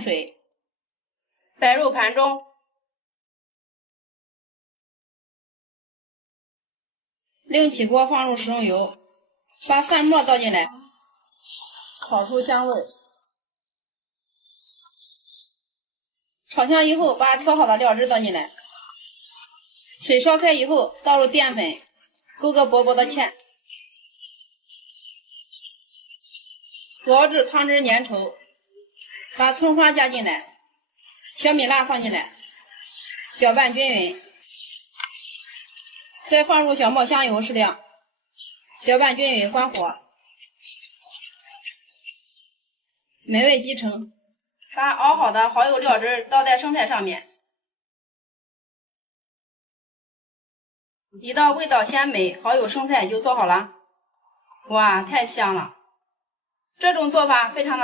水，摆入盘中，另起锅放入食用油，把蒜末倒进来，炒出香味。炒香以后，把调好的料汁倒进来，水烧开以后，倒入淀粉，勾个薄薄的芡，熬至汤汁粘稠，把葱花加进来，小米辣放进来，搅拌均匀，再放入小磨香油适量，搅拌均匀，关火，美味即成。把熬好的蚝油料汁倒在生菜上面，一道味道鲜美，蚝油生菜就做好了。哇，太香了！这种做法非常的